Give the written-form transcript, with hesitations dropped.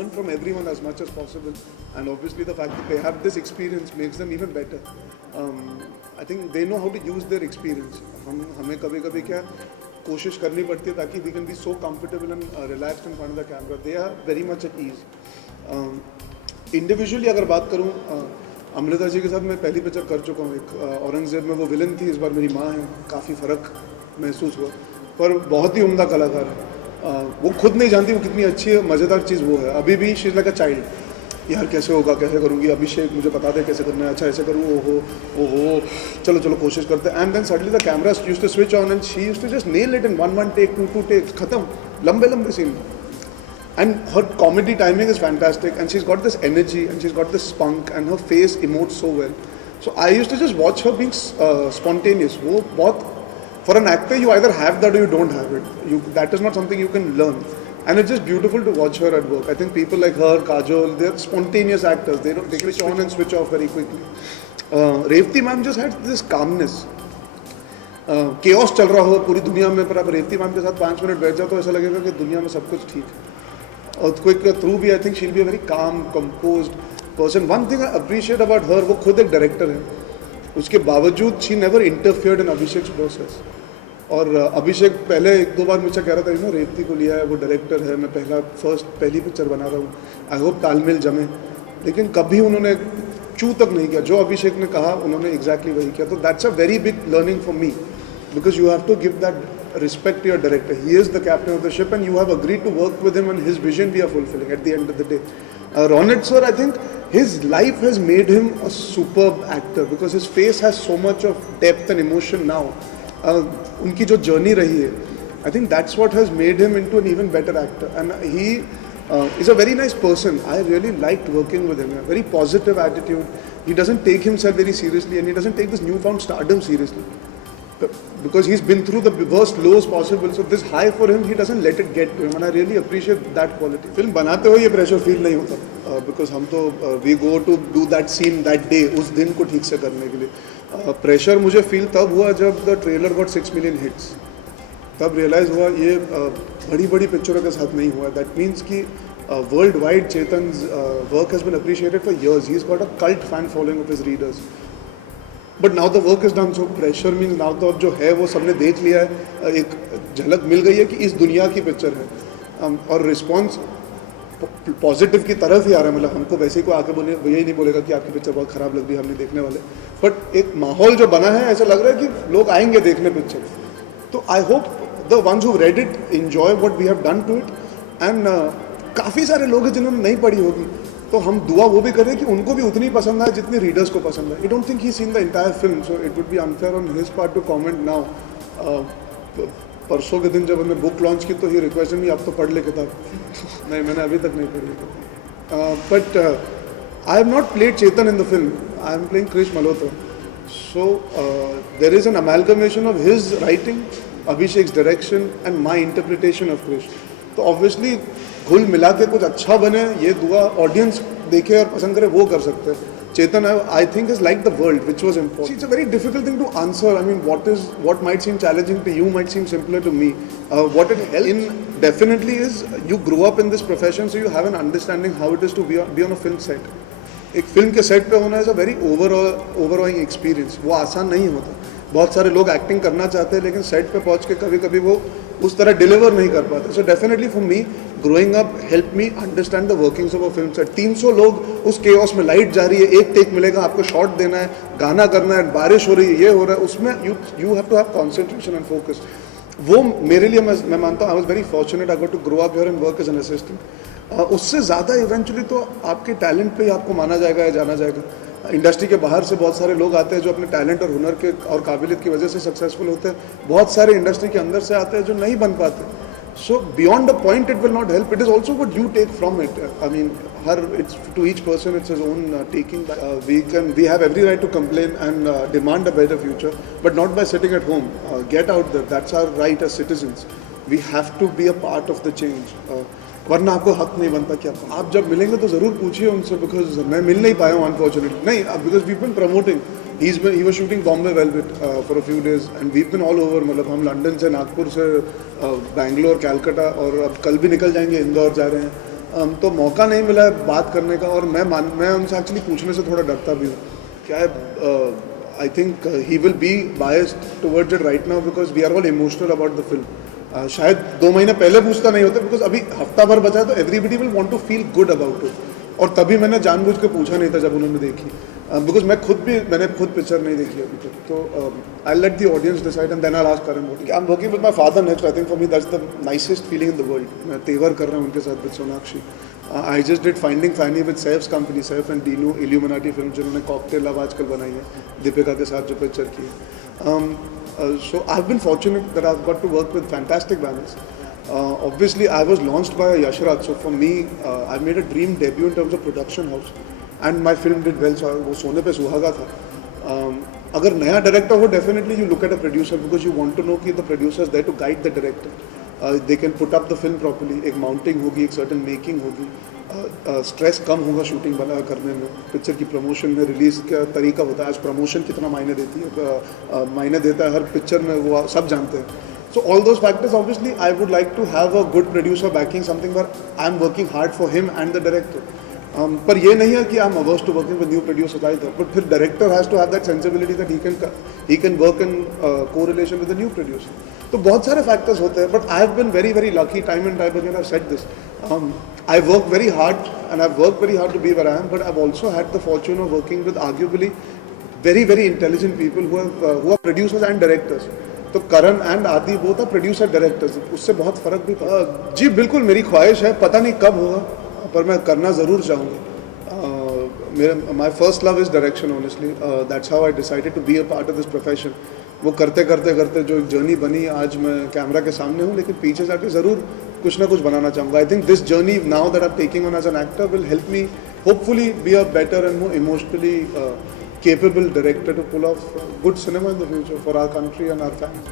learn from everyone as much as possible, and obviously the fact that they have this experience makes them even better. I think they know how to use their experience. हमें कभी-कभी क्या कोशिश करनी पड़ती है ताकि we can be so comfortable and relaxed in front of the camera. They are very much at ease. Individually अगर बात करूँ, अमृता जी के साथ मैं पहली पिक्चर कर चुका हूँ. एक औरंगजेब में वो विलन थी, इस बार मेरी माँ है. काफ़ी फ़र्क महसूस हुआ, पर बहुत ही उम्दा कलाकार है. वो खुद नहीं जानती वो कितनी अच्छी है. मज़ेदार चीज़ वो है, अभी भी she is like a child. यार कैसे होगा, कैसे करूँगी, अभिषेक मुझे बता दे कैसे करना है, अच्छा ऐसे करूँ, ओहो चलो चलो कोशिश करते हैं. And then suddenly the camera used to switch on and she used to just nail it in one take, two takes, खत्म. लंबे लंबे सीन. And her comedy timing is fantastic, and she's got this energy and she's got this spunk, and her face emotes so well. So I used to just watch her being spontaneous. वो बहुत, for an actor you either have that or you don't have it. That is not something you can learn, and it's just beautiful to watch her at work. I think people like her, Kajol, they're spontaneous actors. They switch on and switch off very quickly. Revati ma'am just had this calmness. chaos चल रहा हो पूरी दुनिया में, पर आप Revati ma'am के साथ 5 मिनट बैठ जाओ तो ऐसा लगेगा कि दुनिया में सब कुछ ठीक है. Earthquake के थ्रू भी I think she will be a very calm composed person. One thing I appreciate about her, वो खुद एक डायरेक्टर है, उसके बावजूद she never interfered in Abhishek process. और अभिषेक पहले 1-2 बार मुझे कह रहा था ना रेवती को लिया है, वो डायरेक्टर है, मैं पहली पिक्चर बना रहा हूँ, आई होप तालमेल जमे. लेकिन कभी उन्होंने चू तक नहीं किया. जो अभिषेक ने कहा उन्होंने एग्जैक्टली वही किया. तो that's a very big learning for me, because you have to give that respect to your director. He is the captain of the ship and you have agreed to work with him and his vision we are fulfilling at the end of the day. Ronit sir, I think his life has made him a superb actor because his face has so much of depth and emotion now. उनकी जो journey रही है, I think that's what has made him into an even better actor. And he is a very nice person. I really liked working with him. A very positive attitude. He doesn't take himself very seriously and he doesn't take this newfound stardom seriously. Because he's been through the worst lows possible, so this high for him, he doesn't let it get to him, and I really appreciate that quality. Film बनाते हुए ये pressure feel नहीं होता, because हम तो we go to do that scene that day, उस दिन को ठीक से करने के लिए. Pressure मुझे feel तब हुआ जब the trailer got 6 million hits. तब realize हुआ ये बड़ी पिक्चरों के साथ नहीं हुआ. That means कि worldwide Chetan's work has been appreciated for years. He's got a cult fan following of his readers. But now the work is done, so pressure means now तो अब जो है वो सबने देख लिया है, एक झलक मिल गई है कि इस दुनिया की पिक्चर है. और रिस्पॉन्स पॉजिटिव की तरफ ही आ रहा है. मतलब हमको वैसे ही कोई आके बोले, यही नहीं बोलेगा कि आपकी पिक्चर बहुत ख़राब लग रही है, हम नहीं देखने वाले. बट एक माहौल जो बना है, ऐसा लग रहा है कि लोग आएंगे देखने पिक्चर. तो I hope the ones who read it enjoy what we have done to it. And काफ़ी सारे लोग हैं जिन्होंने नहीं पढ़ी होगी, तो हम दुआ वो भी करें कि उनको भी उतनी पसंद आए जितनी रीडर्स को पसंद है. I don't think he seen the entire film, so it would be unfair on his part two comment now. परसों के दिन जब हमने बुक लॉन्च की तो ही रिक्वेस्ट मी आप तो पढ़ ले किताब. नहीं, मैंने अभी तक नहीं पढ़ी. But I have not played Chetan in the film, I am playing Krish Malhotra. So there is an amalgamation of his writing, Abhishek's direction and my interpretation of Krish. तो ऑब्वियसली घुल मिला के कुछ अच्छा बने, ये दुआ ऑडियंस देखे और पसंद करे वो कर सकते हैं. Chetan, I think, is like the world, which was important. It's a very difficult thing to answer. I mean, what might seem challenging to you might seem simpler to me. What it helps in definitely is you grew up in this profession, so you have an understanding how it is to be on a film set. एक film के set पे होना is a very overwhelming experience. वो आसान नहीं होता. बहुत सारे लोग एक्टिंग करना चाहते हैं लेकिन सेट पे पहुंच के कभी वो उस तरह डिलीवर नहीं कर पाते. So definitely for me growing up help me understand the workings of a film set. 300 लोग उस केओस में, लाइट जा रही है, एक टेक मिलेगा, आपको शॉट देना है, गाना करना है, बारिश हो रही है, ये हो रहा है, उसमें you have to have concentration and focus. वो मेरे लिए मैं मानता हूँ I was very fortunate. I got to grow up here and work as an assistant. उससे ज़्यादा इवेंचुअली तो आपके टैलेंट पे ही आपको माना जाएगा या जाना जाएगा. इंडस्ट्री के बाहर से बहुत सारे लोग आते हैं जो अपने टैलेंट और हुनर के और काबिलियत की वजह से सक्सेसफुल होते हैं. बहुत सारे इंडस्ट्री के अंदर से आते हैं जो नहीं बन पाते. So beyond the point it will not help. It is also what you take from it. I mean it's to each person it's his own taking. We have every right to complain and demand a better future, but not by sitting at home. Get out there. That's our right as citizens. We have to be a part of the change. वरना आपको हक नहीं बनता कि आप जब मिलेंगे तो ज़रूर पूछिए उनसे, बिकॉज मैं मिल नहीं पाया हूँ अनफॉर्चुनेटली. नहीं, because we been promoting. He was shooting Bombay Velvet for a few days and we been all over. मतलब हम लंदन से, नागपुर से, बैंगलोर, कैलकाटा, और अब कल भी निकल जाएंगे, इंदौर जा रहे हैं. तो मौका नहीं मिला है बात करने का, और मैं उनसे एक्चुअली पूछने से थोड़ा डरता भी हूँ। क्या है, I think he will be biased towards it right now because we are all emotional about the film. शायद 2 महीने पहले पूछता नहीं होता, बिकॉज अभी हफ्ता भर बचा है तो everybody will want to feel good about it, और तभी मैंने जानबूझ के पूछा नहीं था जब उन्होंने देखी, बिकॉज मैंने खुद पिक्चर नहीं देखी अभी तक। तो I let the audience decide and then I ask Karan what I am working with my father next. I think for me that's the nicest feeling in the world. मैं तेवर कर रहा हूँ उनके साथ with Sonakshi. I just did Finding Fanny with Saif's company, Saif and Dinu, Illuminati film जिन्होंने Cocktail Love Aajkal बनाई है दीपिका के साथ जो पिक्चर की है। So I've been fortunate that I've got to work with fantastic banners. Obviously, I was launched by Yash Raj, so for me, I made a dream debut in terms of production house, and my film did well. So वो सोने पे सुहागा था। अगर नया director हो, definitely you look at a producer because you want to know कि the producer is there to guide the director. They can put up the film properly. एक माउंटिंग होगी, एक सर्टन मेकिंग होगी, स्ट्रेस कम होगा shooting बना करने में, picture की प्रमोशन में रिलीज़ का तरीका होता है। आज प्रमोशन कितना मायने देती है, मायने देता है हर पिक्चर में, वो सब जानते हैं। So all those factors, obviously I would like to have a good producer backing something where I am working hard for him and the director. पर ये नहीं है कि I am averse to working with new producers either, but फिर director has to have that sensibility that he can work in correlation with the new producer. तो बहुत सारे factors होते हैं, but I have been very very lucky time and time again. I said this, I work very hard and I've worked very hard to be where I am, but I've also had the fortune of working with arguably very very intelligent people who are producers and directors. तो करण and आदि both are producer directors, उससे बहुत फ़र्क भी पड़ा। जी बिल्कुल, मेरी ख्वाहिश है, पता नहीं कब होगा पर मैं करना ज़रूर चाहूँगा। My first love is direction honestly, that's how I decided to be a part of this profession. वो करते करते करते जो एक जर्नी बनी, आज मैं कैमरा के सामने हूँ, लेकिन पीछे जाके ज़रूर कुछ ना कुछ बनाना चाहूँगा। I think this journey now that I am taking on as an actor will help me hopefully be a better and more emotionally capable director to pull off good cinema in the future for our country and our fans.